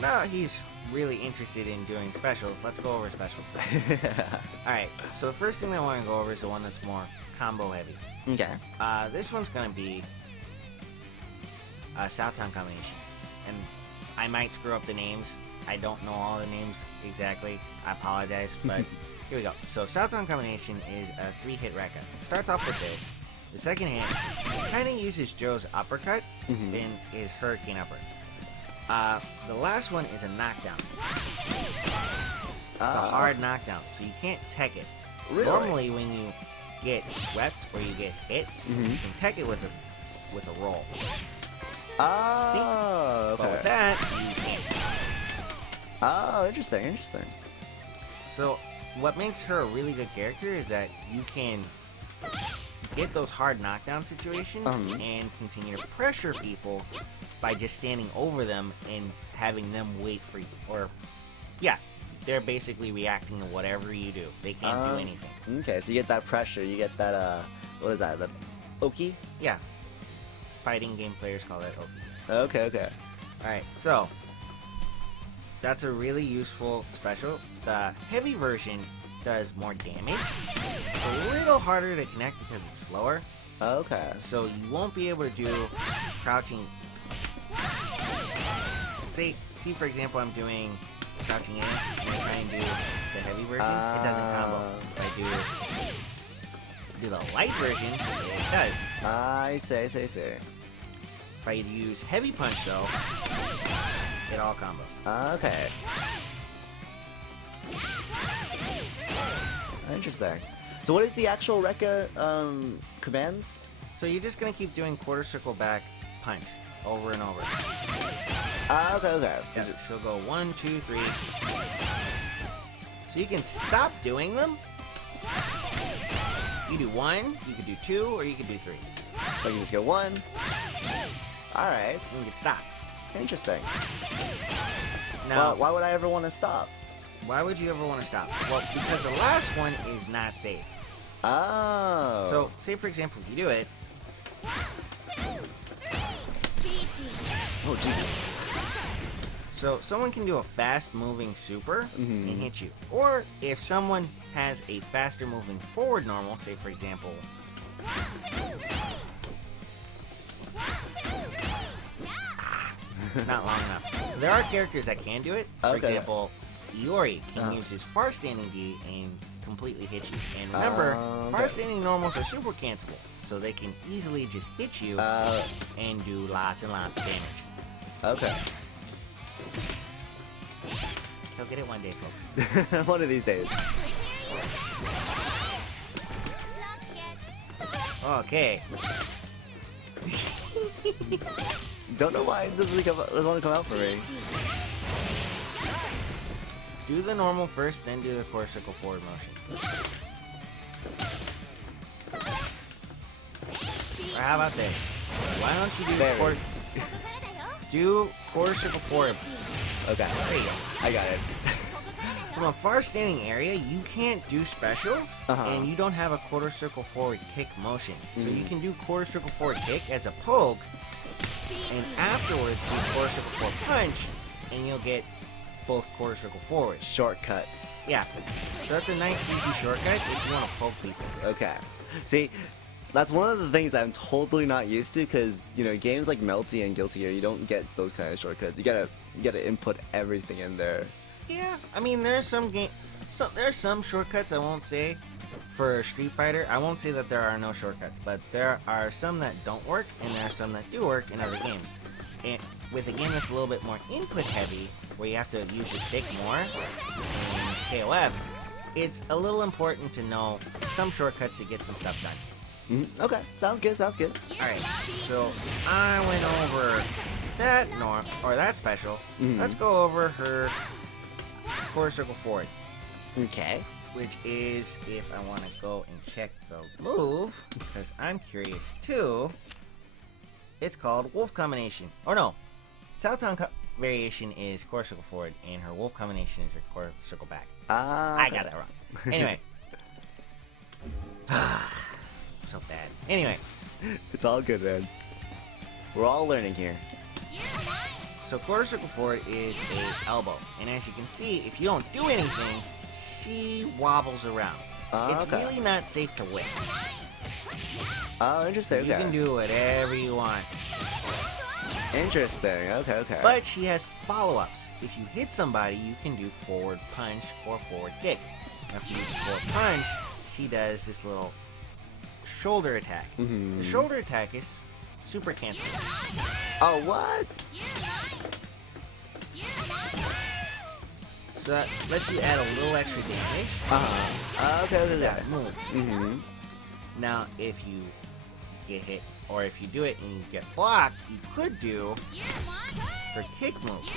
Now he's really interested in doing specials. Let's go over special stuff. Alright, so the first thing I want to go over is the one that's more combo heavy. Okay. This one's going to be a Southtown combination. And I might screw up the names. I don't know all the names exactly. I apologize, but here we go. So Southtown combination is a 3-hit Rekka. It starts off with this. The second hit kind of uses Joe's uppercut, then is Hurricane Upper. The last one is a knockdown. It's a hard knockdown, so you can't tech it. Really? Normally, when you get swept or you get hit, you can tech it with a roll. Oh, okay. But with that, you can't. Oh, interesting, interesting. So, what makes her a really good character is that you can get those hard knockdown situations and continue to pressure people by just standing over them and having them wait for you. Or, yeah, they're basically reacting to whatever you do. They can't do anything. Okay, so you get that pressure, you get that, what is that, the Oki? Yeah. Fighting game players call that Oki. Okay, okay. Alright, so that's a really useful special. The heavy version does more damage. It's a little harder to connect because it's slower. Okay. So you won't be able to do crouching. See, for example, I'm doing crouching in, and I try and do the heavy version. It doesn't combo. If I do the light version, it does. I see. If I use heavy punch though, it all combos. Okay. Interesting. So what is the actual Rekka commands? So you're just gonna keep doing quarter circle back punch over and over. Okay. So Yeah, she'll go 1, 2, 3. So you can stop doing them. You do 1, you can do 2, or you can do 3. So you can just go 1. Alright. You can stop. Interesting. Now, Why would I ever want to stop? why would you ever want to stop? Well, because the last one is not safe. Oh. So, say for example, if you do it. Oh, Jesus. So, someone can do a fast-moving super and hit you. Or, if someone has a faster-moving forward normal, say for example... not long enough. There are characters that can do it. For example, Iori can use his far-standing D and completely hit you. And remember, far-standing normals are super cancelable, so they can easily just hit you and do lots and lots of damage. Okay. He'll get it one day, folks. One of these days. Okay. Don't know why it doesn't want to come out for me. Do the normal first, then do the quarter circle forward motion. Or how about this? Why don't you do quarter circle forward? Okay. There you go. I got it. From a far standing area, you can't do specials, and you don't have a quarter circle forward kick motion. So you can do quarter circle forward kick as a poke, and afterwards do quarter circle forward punch, and you'll get both quarter circle forward. Shortcuts. Yeah. So that's a nice, easy shortcut if you want to poke people. Okay. See, that's one of the things I'm totally not used to, because, you know, games like Melty and Guilty Gear, you don't get those kind of shortcuts. You gotta input everything in there. Yeah, I mean, there's some shortcuts I won't say for Street Fighter. I won't say that there are no shortcuts, but there are some that don't work, and there are some that do work in other games. And with a game that's a little bit more input heavy, where you have to use the stick more in KOF, it's a little important to know some shortcuts to get some stuff done. Okay, sounds good. Alright, so I went over that special. Let's go over her quarter circle forward. Okay. Which is, if I want to go and check the move, because I'm curious too, it's called Wolf Combination. Or no, Southtown variation is quarter circle forward, and her Wolf Combination is her quarter circle back. I got that wrong. Anyway. So bad. Anyway. It's all good, man. We're all learning here. So quarter circle forward is a elbow, and as you can see, if you don't do anything, she wobbles around. It's Okay. really not safe to whip. Oh, interesting. You Okay. can do whatever you want. Interesting. Okay. But she has follow-ups. If you hit somebody, you can do forward punch or forward kick. After you use forward punch, she does this little shoulder attack. Mhm. The shoulder attack is super cancelable. Oh, what? So that lets you add a little extra damage Okay. to that move. Mm-hmm. Now, if you get hit, or if you do it and you get blocked, you could do her kick move.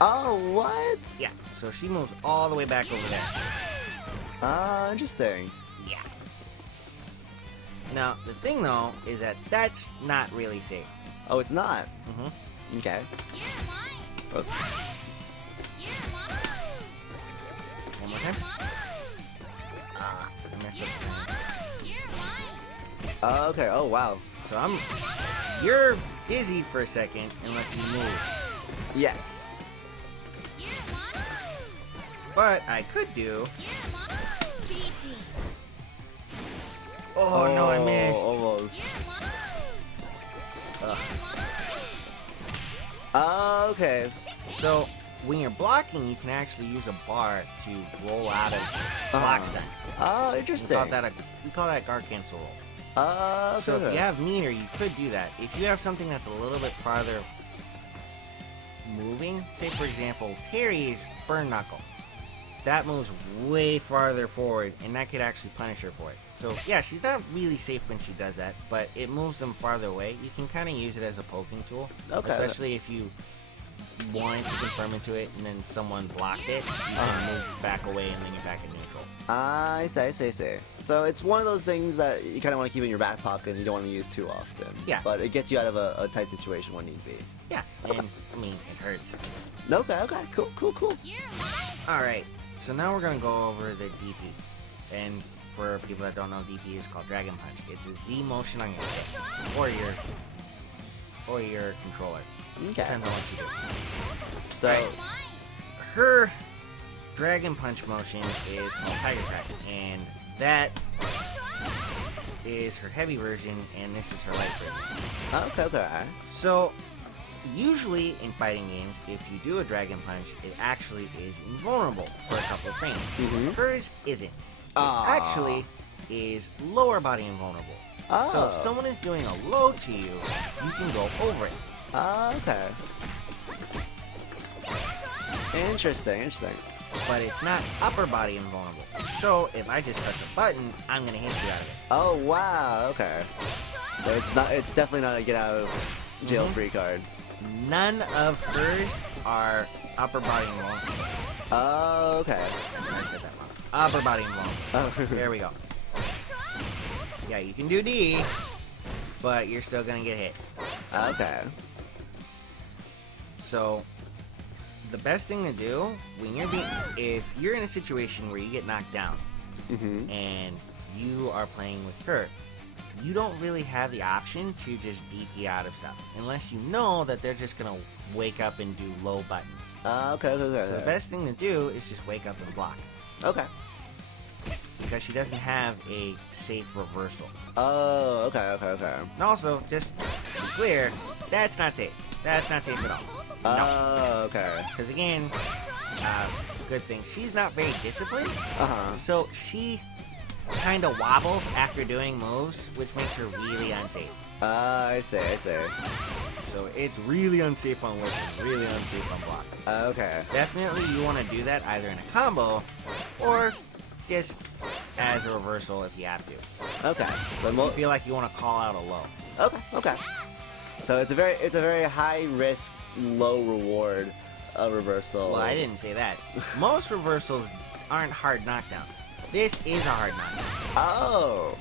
Oh, what? Yeah, so she moves all the way back over there. Oh, interesting. Yeah. Now, the thing though, is that that's not really safe. Oh, it's not. Mm-hmm. Okay. Oops. One more time. I messed up. Okay. Oh, wow. So you're dizzy for a second unless you move. Yes. But I could do. Oh no, I missed. Almost. Ugh. Okay. So when you're blocking, you can actually use a bar to roll out of block stack. Oh, We interesting. call that a guard cancel roll. Okay. So if you have meter, you could do that. If you have something that's a little bit farther moving, say for example, Terry's burn knuckle. That moves way farther forward, and that could actually punish her for it. So yeah, she's not really safe when she does that, but it moves them farther away. You can kind of use it as a poking tool, Okay. especially if you wanted to confirm into it and then someone blocked it. You can move back away and then you're back in neutral. I see. So it's one of those things that you kind of want to keep in your back pocket and you don't want to use too often. Yeah. But it gets you out of a tight situation when need be. Yeah, and I mean it hurts. Okay. Cool. All right, so now we're gonna go over the DP, and for people that don't know, DP is called Dragon Punch. It's a Z motion on your stick or your controller. Okay. Depends on what you do. So, Right. Her Dragon Punch motion is called Tiger Crack, and that is her heavy version, and this is her light version. okay. So, usually in fighting games, if you do a Dragon Punch, it actually is invulnerable for a couple of frames. Mhm. Hers isn't. It Aw. actually is lower body invulnerable. So if Oh. someone is doing a load to you, you can go over it. Okay. Interesting. But it's not upper body invulnerable. So if I just press a button, I'm gonna hit you out of it. Oh, wow. Okay. So it's definitely not a get out of jail free card. None of hers are upper body invulnerable. Oh, okay. I said that wrong. Upper body invulnerable. There we go. Yeah, you can do D, but you're still gonna get hit. Okay. So, the best thing to do when if you're in a situation where you get knocked down Mm-hmm. and you are playing with her, you don't really have the option to just DP out of stuff unless you know that they're just gonna wake up and do low buttons. Okay. So the best thing to do is just wake up and block Okay. because she doesn't have a safe reversal. Oh, okay. And also, just to be clear, that's not safe. That's not safe at all. Oh, okay. Because again, good thing, she's not very disciplined, Uh-huh. so she kind of wobbles after doing moves, which makes her really unsafe. I see. So it's really unsafe on whipping, really unsafe on block. Okay. Definitely you want to do that either in a combo, or just as a reversal if you have to. Okay. But If you feel like you want to call out a low. Okay. So it's a very high risk, low reward reversal. Well, I didn't say that. Most reversals aren't hard knockdown. This is a hard knockdown. Oh.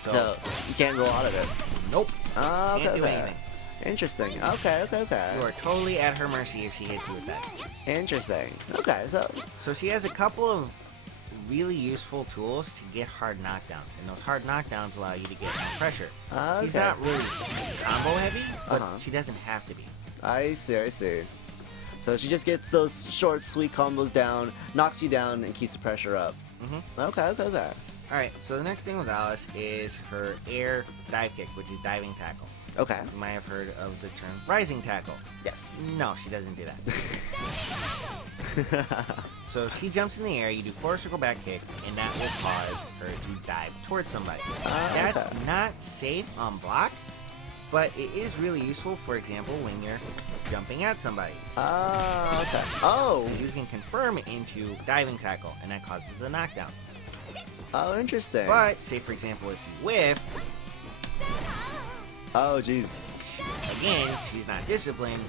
So you can't roll out of it. Nope. Oh, okay. Can't do anything. Interesting. Okay. You are totally at her mercy if she hits you with that. Interesting. Okay. So So she has a couple of really useful tools to get hard knockdowns, and those hard knockdowns allow you to get more pressure. She's Okay. not really combo heavy, but Uh-huh. she doesn't have to be. I see. So she just gets those short, sweet combos down, knocks you down, and keeps the pressure up. Mm-hmm. Okay. Alright, so the next thing with Alice is her air dive kick, which is diving tackle. Okay. You might have heard of the term rising tackle. Yes. No, she doesn't do that. So she jumps in the air, you do quarter circle back kick, and that will cause her to dive towards somebody. That's okay. not safe on block, but it is really useful, for example, when you're jumping at somebody. Okay. Oh. You can confirm it into diving tackle, and that causes a knockdown. Oh, interesting. But, say for example, if you whiff, Oh, jeez. again, she's not disciplined,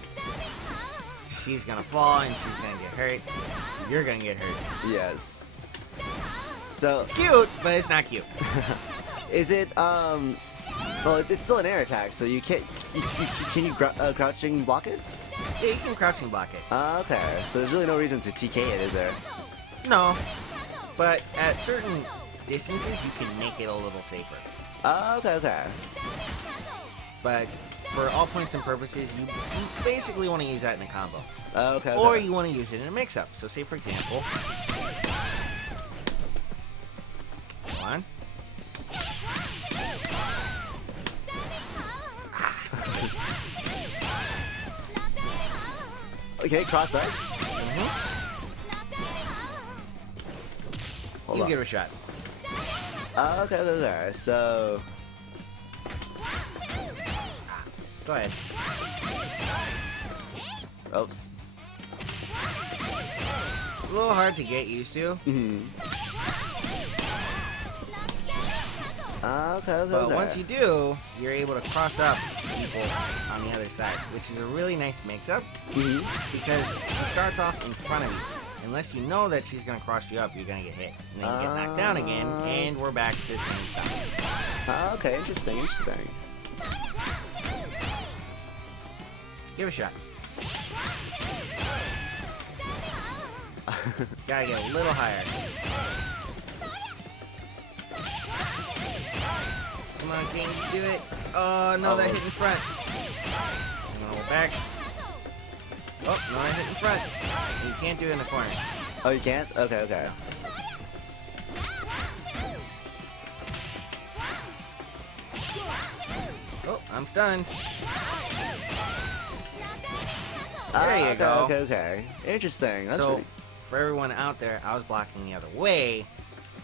she's gonna fall and she's gonna get hurt. You're gonna get hurt. Yes. So, It's cute, but it's not cute. is it, well, it's still an air attack, so you can't, can you crouching block it? Yeah, you can crouching block it. Okay, so there's really no reason to TK it, is there? No, but at certain distances, you can make it a little safer. Okay. But for all points and purposes, you basically want to use that in a combo. Okay. Or you want to use it in a mix-up. So say, for example... Hold on. Okay, cross up. Hold You on. give it a shot. Okay. So, Go ahead. oops. It's a little hard to get used to, Okay. but once you do, you're able to cross up people on the other side, which is a really nice mix-up, because she starts off in front of you. Unless you know that she's gonna cross you up, you're gonna get hit. And then you get knocked down again, and we're back to the same stuff. Okay, interesting. Give it a shot. Gotta get a little higher. Come on, King, do it. Oh, no, that hit in front. I'm gonna go back. Oh, no, that hit in front. You can't do it in the corner. Oh, you can't? Okay. Oh, I'm stunned. There you go. Okay. Interesting. That's So, pretty... for everyone out there, I was blocking the other way.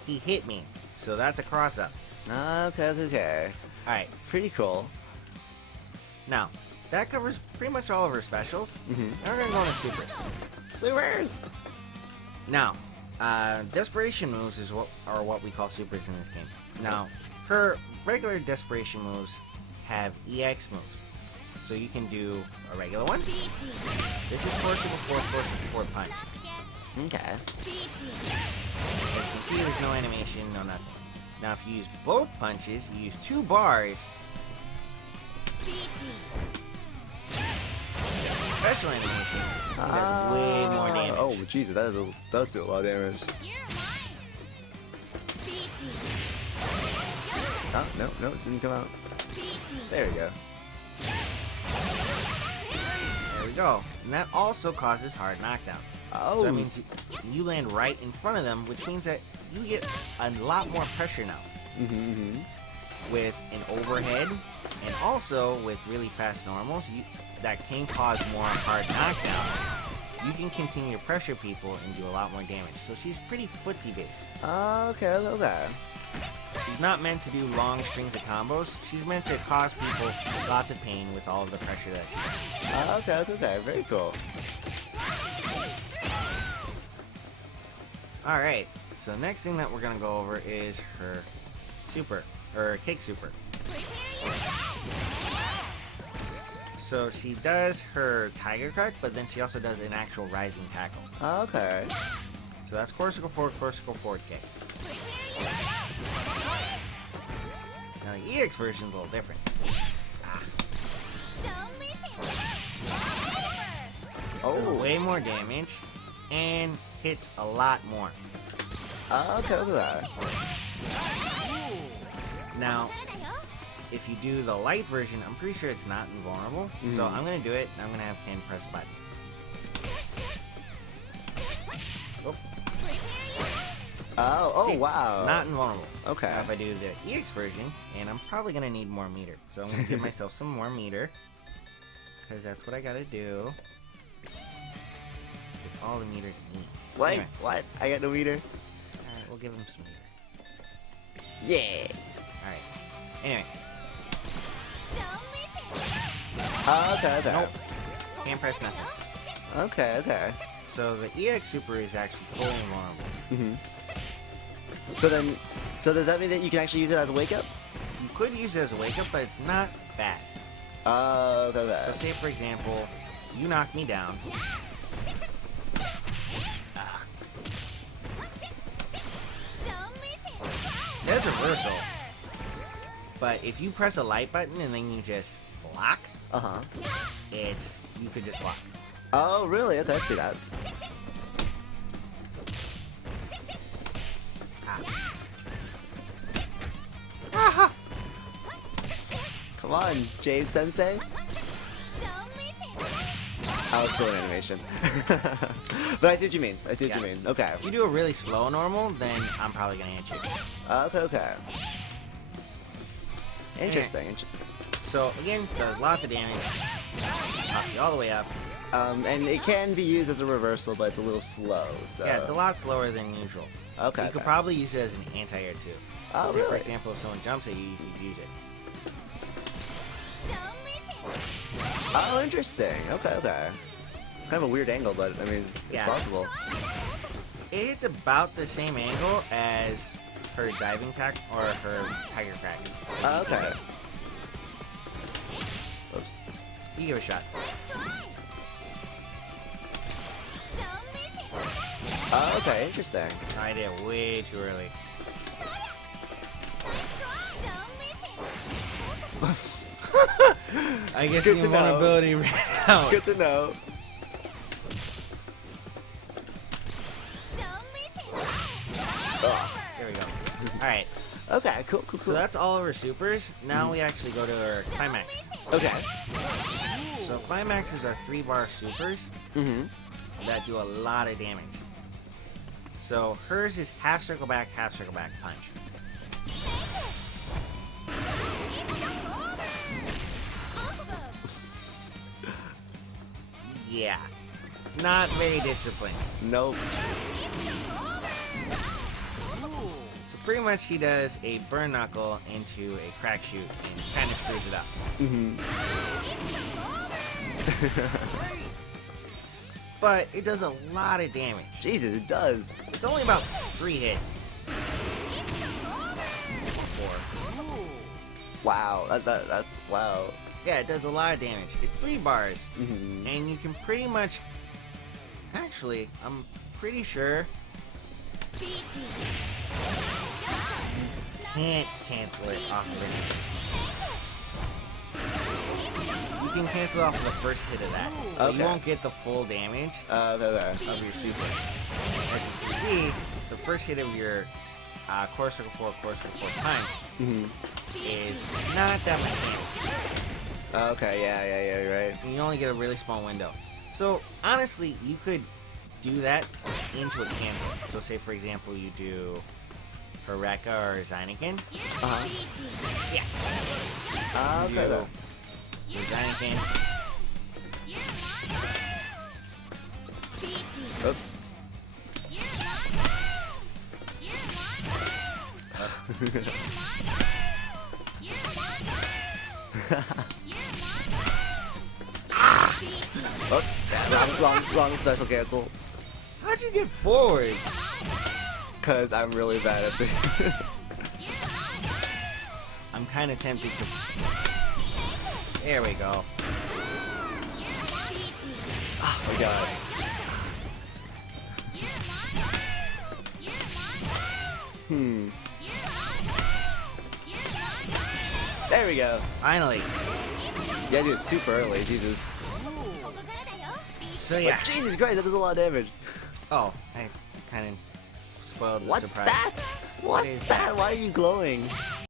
He hit me. So that's a cross-up. Okay. Alright, Pretty cool. now, that covers pretty much all of her specials. Mhm. Now we're gonna go into supers. Supers! Now, desperation moves are what we call supers in this game. Now, her regular desperation moves have EX moves. So you can do a regular one. This is force before punch. Okay. As you can see, there's no animation, no nothing. Now, if you use both punches, you use 2 bars. Special animation does way more damage. Oh, Jesus, that does do a lot of damage. Oh, no, it didn't come out. There we go. There we go. And that also causes hard knockdown. Oh, So that means you land right in front of them, which means that you get a lot more pressure now. With an overhead, and also with really fast normals, that can cause more hard knockdown. You can continue to pressure people and do a lot more damage. So she's pretty footsie based. Okay. She's not meant to do long strings of combos. She's meant to cause people lots of pain with all of the pressure that she does. Okay, very cool. Alright, so the next thing that we're gonna go over is her super, or cake super. So she does her tiger crack, but then she also does an actual rising tackle. Okay. So that's core circle forward kick. Now the EX version is a little different. Does Oh. way more damage and hits a lot more. Oh, okay, look at that. Now, if you do the light version, I'm pretty sure it's not invulnerable. So I'm gonna do it, and I'm gonna have Ken press a button. Oh, See, wow. Not invulnerable. Okay. Now if I do the EX version, and I'm probably gonna need more meter, so I'm gonna give myself some more meter, because that's what I gotta do. Get all the meter you need. What? Anyway, What? I got no meter? alright, we'll give him some meter. Yeah. Alright. Anyway. Okay, okay. Nope. Can't press nothing. Okay, okay. So the EX Super is actually fully invulnerable. So does that mean that you can actually use it as a wake up? You could use it as a wake up, but it's not fast. Okay, okay. So say for example, you knock me down. It says reversal. But if you press a light button and then you just block, you could just block. Oh, really? Okay, I see that. Come on, Jade Sensei. I was still in animation. But I see what you mean. I see what you mean. Okay. If you do a really slow normal, then I'm probably gonna hit you. Okay, okay. Interesting, interesting. So again, does lots of damage. Knock you all the way up. And it can be used as a reversal, but it's a little slow. So. Yeah, it's a lot slower than usual. Okay. You could probably use it as an anti-air too. Oh, so really? For example, if someone jumps at you, you could use it. Oh, interesting. Okay, okay. Kind of a weird angle, but I mean, it's possible. It's about the same angle as her diving attack or her tiger crack. Oh, okay. Oops. You give it a shot. Oh, okay, interesting. I did it way too early. I guess Good the to know. invulnerability ran out. Good to know. There we go. Alright, Okay, cool, cool, so cool. that's all of our supers. Now we actually go to our climax. Okay. So climaxes are 3-bar supers that do a lot of damage. So hers is half circle back, punch. Yeah, not very disciplined. Nope. So pretty much he does a burn knuckle into a crack shoot and kind of screws it up. But it does a lot of damage. Jesus, it does. It's only about 3 hits. 4. Wow, that's wow. Yeah, it does a lot of damage. It's 3 bars, and you can pretty much. Actually, I'm pretty sure you can't cancel it off of it. You can cancel it off of the first hit of that, but you Okay. won't get the full damage There. of your super. As you can see, the first hit of your core circle 4 times is not that much damage. Okay, yeah, you're right. And you only get a really small window. So honestly, you could do that into a cancel. So say for example you do Hereka or Zyneken. Yeah. Okay, You then. do Zyneken. Oops. Oops. Wrong special cancel. How'd you get forward? Cause I'm really bad at this. I'm kind of tempted to. There we go. Oh my god. There we go. Finally. You gotta do it super early, Jesus. So yeah. But Jesus Christ, that does a lot of damage. Oh, I kind of spoiled the What's surprise. that? What's is that? Why are you glowing?